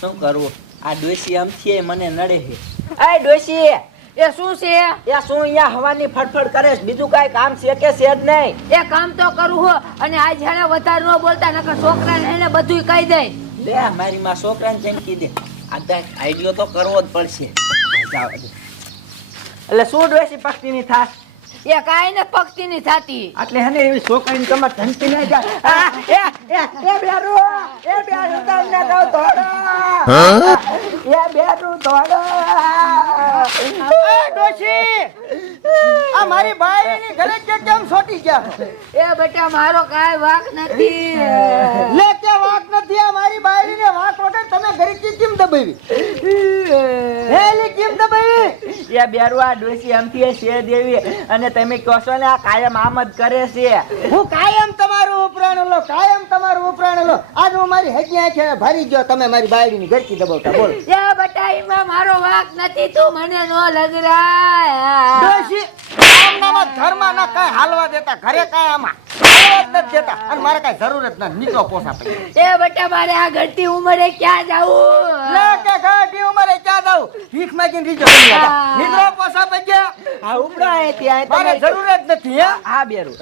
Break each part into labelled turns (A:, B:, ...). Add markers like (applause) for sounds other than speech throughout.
A: શું કરવું આ ડોસી આમથી મને નડે છે.
B: એ ડોસી
C: એ શું છે?
B: એ શું અહીંયા હવાની ફટફટ કરે છે? બીજું કાંઈ કામ છે કે છે જ નહીં?
C: એ કામ તો કરું હો અને આ જાણે વધારે ન બોલતા નકર છોકરાને એને બધું કહી દે
A: લે મારી માં છોકરાને જેમ દે આ તો આઈડિયો તો કરવો જ પડશે.
B: એટલે શું ડોશી પક્ષીની થાસ
C: એ કાઈ ને પક્ષી ની થતી
B: એટલે હે ને એવી છોકરીને તમારે ધમકી નહીં જાય એ એ એ બેરુ એ બેરુ તમને કહો દોડો એ બેરુ દોડો
D: આ મારી બાયડીની ઘરે જ કેમ છોટી ગયા?
C: એ બેટા મારો કાઈ વાક નથી.
D: લે કે વાક નથી? આ મારી બાયડીને વાક વગર તમે ઘરે કેમ દબાવી? હે લે કેમ દબાવી?
B: એ બેરવા ડોસી અમથી છે દેવી અને તમે કહો છો ને આ કાયમ આમ જ કરે છે.
D: હું કાયમ તમારું ઉપરાણ લો કાયમ તમારું ઉપરાણ લો. આજ હું મારી હજી આંખે ભરી ગયો તમે મારી બાયડીની ઘરકી દબાવતા બોલ.
C: એ બેટા એમાં મારો વાક નથી તું મને નો લગરાય
D: ડોશી આમનામાં ઘરમાં ના કાંઈ હાલવા દેતા ઘરે કાંઈ આમાં? અને મારે કાંઈ જરૂર જ નથી. નીકળો પોસા
C: એ બેટા મારે આ ઘટતી ઉંમરે ક્યાં જાવું?
D: લે કે ગાડી ઉંમરે ક્યાં જાઉં ભીખ માંગીને રીજો નીકળો પોસા પગ્યા
B: આ ઉપડો અહીંથી અહીં
D: મારે જરૂર જ નથી હે?
B: હા બેરુ.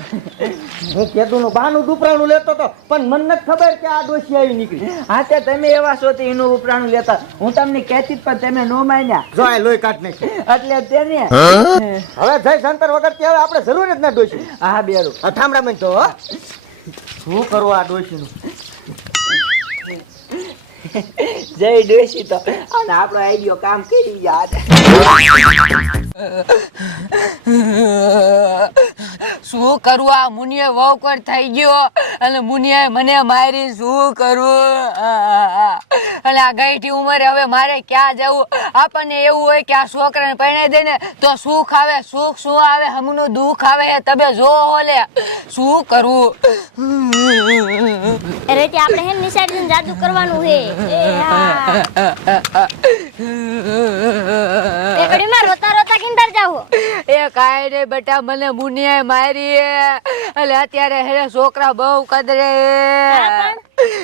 D: હું કેદુનું બહાનું દુપરાણું લેતો તો પણ મને નથી ખબર કે આ ડોશી આવી નીકળી.
B: હા તે તમે એવા છો તે એનું ઉપરાણું લેતા. હું તમને કહેતી પણ તમે નો માન્યા.
D: જો આ લોહી કાઢ નાખી.
B: એટલે તેને
D: હવે જય સંતર વગર કે હવે આપણે જરૂર જ ના ડોશી.
B: હા બેરું.
D: આ થાંભલા માં તો. હો. શું કરવું આ ડોશીનું?
B: જય ડોશી તો. અને આપણો આઈડિયો કામ કરી જાય (laughs)
C: શું કરવું આ મુનિએ વહુકર થઈ ગયો. અને મુનિએ મને મારી શું કરવું અને આ ગઈઠી ઉંમરે હવે મારે ક્યાં જવું? આપણને એવું હોય કે આ છોકરાને પરણાઈ દે ને તો સુખ આવે સુખ શું આવે? હમનું દુઃખ આવે તમે જો ઓલે. શું કરવું
E: અરે તે આપણે હે ને નિશાળ જાદુ કરવાનું હે. (laughs) જાવ
C: એ કાંઈ નહીં બેટા મને મુનિયાએ મારી એટલે અત્યારે હેરે છોકરા બહુ કદરે.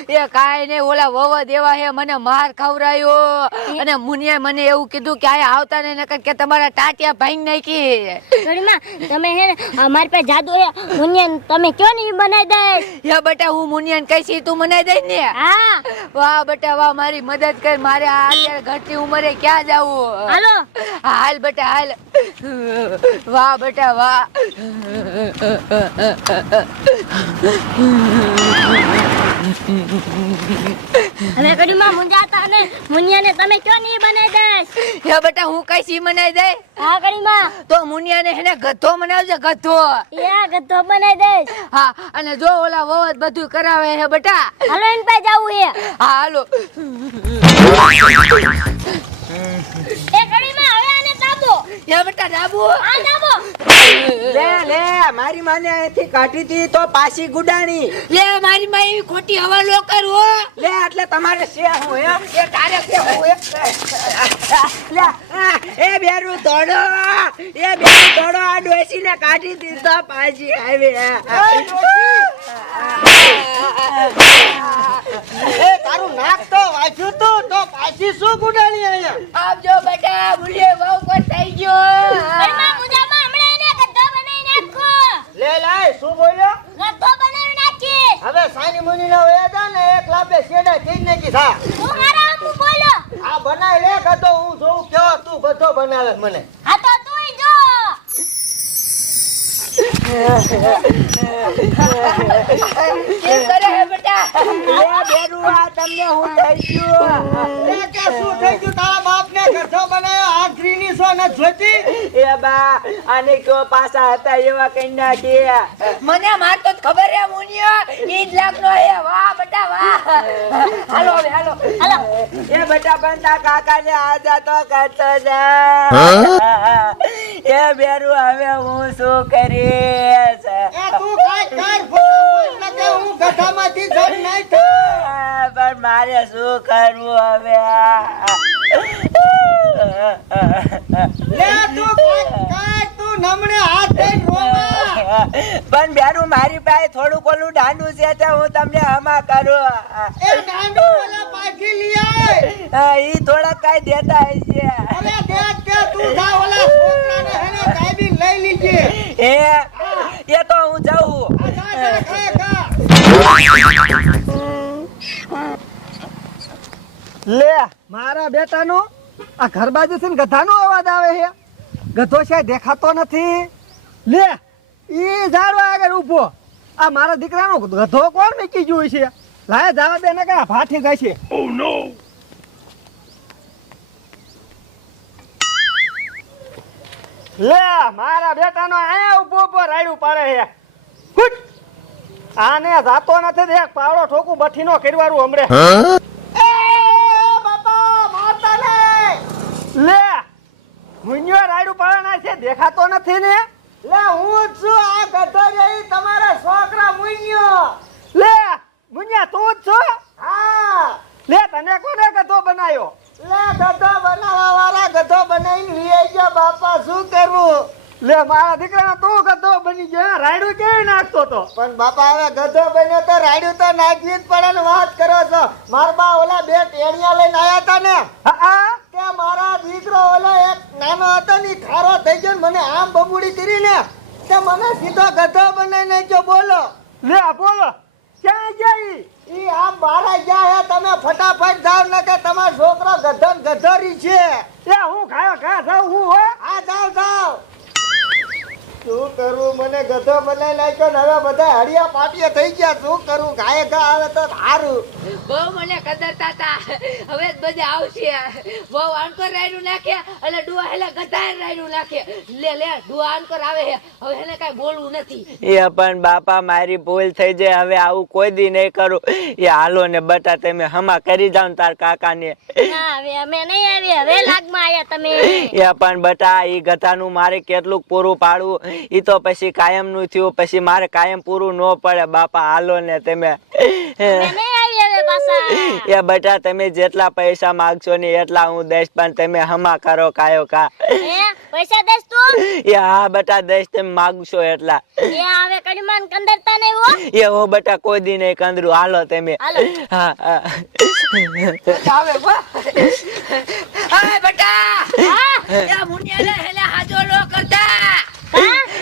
C: એ કાઈ નહીં ઓલા વવ દેવા હે મને માર ખવરાયો અને મુનિયા મને એવું કીધું કે આયા આવતા ને નકર કે તમારા ટાટિયા ભાઈ નાખી.
E: ઘડીમાં તમે હે ને અમારી પાસે જાદુ હે. મુનિયા તમે કયો ને બનાવી દે?
C: યા બેટા હું મુનિયાને કહીશી તું મને દે ને.
E: હા.
C: વાહ બેટા વાહ મારી મદદ કર મારે આ અત્યારે ઘટતી ઉંમરે ક્યાં જાવું?
E: હાલો.
C: હાલ બેટા હાલ. વાહ બેટા વાહ.
E: હવે ઘડીમાં મુંજાતા ને મુનિયાને તમે ક્યો નહીં બનાવી દે
C: યા બેટા હું કઈ સી મનાઈ દે
E: હા કડીમાં.
C: તો મુનિયાને હેને ગધો મનાવજે ગધો.
E: યા ગધો બનાવી દે
C: હા અને જો ઓલા વવત બધું કરાવે હે બેટા.
E: હાલો એન પે જાવું હે.
C: હા હાલો
E: એ ઘડીમાં હવે આને દાબો
C: યા બેટા ડાબુ.
E: આ
B: લે લે મારી માને અહીંથી કાઢી હતી તો પાછી ગુડાણી.
C: લે મારી માં એવી ખોટી હવા લો
B: લે એટલે તમારે છે હું એમ
C: એ તારે કે હું એક
B: લે એ બેરું દોડો એ બેરું દોડો આ ડોસીને કાઢી દીધો પાછી આવી
D: એ તારું નાક તો વાંચ્યું તું તો પાછી શું ગુડાણી અહીંયા?
C: આપજો બેટા ભૂલીએ બહુ કોઈ થઈ ગયો.
E: ઘડીમાં મુંજામાં હમણાં એને ગધો બનાવી નાખો.
D: લે લાય શું બોલ્યો?
E: ગધો બનાવી નાખી
D: હવે સાની મુની ના વયા જા ને એક લાપે શેડા થઈ નાખી સા
E: હું. મારા આમ બોલો.
D: આ બનાવી લે ગધો હું જોઉં કેવો તું ગધો બનાવે મને.
E: હા તો તુંય જો.
C: કેમ કરે હે બેટા?
B: લે બેરું તમને હું થઈ ગયું.
D: લે કે શું થઈ ગયું? તારા બાપ ને ગધો બનાવ્યો? આખરી ની ન જોતી
B: એ બા આને કયો પાછા હતા એવા કઈ નાખી
C: મને માર તો ખબર હે મુનિયો. ઈ જ લાગનો હે. વાહ બેટા વાહ. હાલો હવે હાલો.
E: હાલો.
B: એ બેટા બંધા કાકા ને આજા તો કરતો જા. એ બેરું હવે હું શું કરીશ?
D: એ તું કાઈ કર બોલ કે હું ગધામાંથી જડ નહીં થયો
B: પણ મારે શું કરવું હવે? પણ બેરું મારી પાસે થોડું ઓલું દાંડું છે તે હું તમને હમા કરું.
D: એ ગાંડો ઓલા પાછી લઈ
B: હા, ઈ થોડા કાંઈ દેતા હશે
D: અરે દેખ કે તું જા ઓલા છોકરાને હેને કાયદી લઈ લીજે.
B: એ એ તો હું જાઉં.
D: આ જા જા ખા ખા. લે મારા બેટાનો આ ઘર બાજુથી ને ગધાનો અવાજ આવે છે. ગધો છે દેખાતો નથી. લે એ ઝાડવા આગળ ઊભો. આ મારા દીકરાનો ગધો કોણ મૂકી ગયું છે? લાય જવા દે ને કે આ ભાઠી જાય છે લે મારા બેટાનો આયા ઊભો ઊભો રાયડું પાડે છે. આને જાતો નથી દેખ પાવડો ઠોકું બઠીનો કરવારું હમણે એ બાપા મારતા લે લે મુન્યો રાયડું પાડવાના છે દેખાતો નથી ને? લે હું જ છું આ ગધો રહી તમારા છોકરા મુન્યો. લે મુન્યા તું જ છો? હા. લે તને કોને ગધો બનાવ્યો લે ગધો બનાવવા વાળા ગધો બનાવીને લઈ ગયો બાપા શું કરવું લે મારા દીકરા તું ગધો બની ગયો રાયડું કેવી નાખતો તો પણ બાપા હવે ગધો બન્યો તો રાયડું તો નાખવી જ પડે ને વાત કરો છો. મારા બા ઓલા બે ટેણિયા લઈને આવ્યા હતા ને. હા. મારા દીકરો ઓલો એક નાનો હતો ને ખારો થઈ ગયો મને આમ બબુડી કરી ને કે મને સીધો ગધો બનાવી નાખ્યો. બોલો. લે બોલો. ક્યાં જાય ઈ આમ મારા ગયા હે તમે ફટાફટ જાવ ને કે તમારો છોકરો ગધો ગધોરી છે. એ હું ખાયો ખા જાવ હું હો આ જાવ જાવ કરું? મને ગધો બનાવી નાખ્યો ને હવે બધા હળિયા પાટિયા થઈ ગયા. શું કરું? ગાય ગા આવે તો સારું
C: બહુ મને કદરતા હતા હવે જ બધા આવશે. બહુ આણકોર રાયડું નાખે એટલે ડુઆ હેલા ગધાય રાયડું નાખે. લે લે ડુઆ આણકોર આવે છે હવે એને કઈ બોલવું નથી.
B: એ પણ બાપા મારી ભૂલ થઈ જાય. હવે આવું કોઈ દી નહીં કરું. એ હાલો ને બટા તમે હમા કરી જાવ ને તાર કાકા
E: ને હવે અમે નહીં આવી હવે લાગમાં આયા તમે.
B: એ પણ બટા ઈ ગધાનું મારે કેટલું પૂરું પાડવું. ઈ તો પછી કાયમનું થયું પછી મારે કાયમ પૂરું ન પડે. બાપા હાલો ને તમે. એ બટા તમે જેટલા પૈસા માંગશો ને એટલા હું દઈશ પણ તમે હમા કરો કાયો કા.
E: હે? પૈસા દેસ તું?
B: એ હા બટા દઈશ તમે માગશો એટલા.
E: એ હવે કડીમાન કંદરતા નહીં હો.
B: એ હો બટા કોઈ દી નહીં કંદરું. હાલો તમે. હા હા.
C: આવે હા બેટા.
E: હા?
C: એ મુનિયાને હેલે હાજો લો કરતા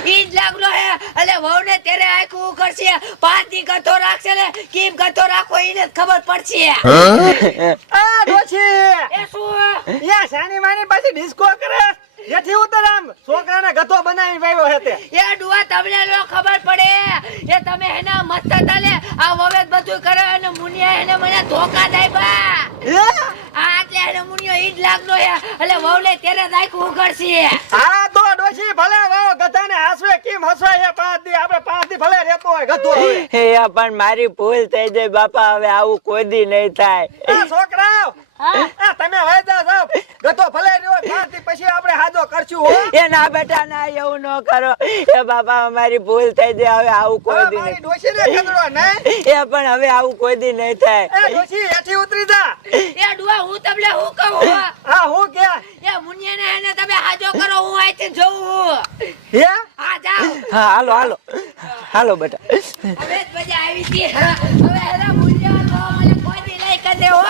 C: ઈ જ લાગલો હે. એટલે વહુને તેરે આખું કરશે પાંચ દી ગતો રાખશે ને કેમ ગતો રાખો એને ખબર પડશે (laughs)
D: આ ડોશી.
C: એ શું
D: યા સાની માની પાછી ડિસ્કો કરે. એથી ઉતર આમ. છોકરાને ગધો બનાવી વાવ્યો હે તે.
C: એ ડુઆ તમને લો ખબર પડે. એ તમે એના મસ્ત તાલે આ વવેત બધું કરે અને મુનિયા એને મને ધોકા દાઈબા
D: આટલે
C: આ એટલે એને મુનિયો ઈ જ લાગનો હે. એટલે વવલે તેરે જ ઉગડશે
D: હા તો ડોશી ભલે વાવ ગધાને હાસવે કેમ હસવે હે પાંચ દી આપણે પાંચ દી ભલે રહેતો હોય ગધો
B: હે પણ મારી ભૂલ થઈ જાય બાપા હવે આવું કોઈ દી નહીં થાય.
D: આ તમે હવે જા સાહેબ ગધો ભલે રહ્યો પાંચ દી પછી આપણે હાજો કરશું હો.
B: એ ના બેટા ના એવું ન કરો. એ બાપા અમારી ભૂલ થઈ જાય હવે આવું કોઈ દી
D: મારી
B: ડોશી
D: ને ખંડવા નહીં
B: એ પણ હવે આવું કોઈ દી નહીં થાય.
D: એ ડોશી હેઠી ઉતરી જા.
C: એ ડુઆ હું તમને હું કહું
D: હા? હું કે
C: મુનિયાને એને તમે હાજો કરો હું આઈથી જોઉં.
D: હે?
C: હા જાઓ.
B: હા હાલો હાલો. હાલો બેટા.
C: હવે જ મજા આવી હતી હવે હેરા મુનિયા તો મને કોઈ દી લઈ કરી દે હો.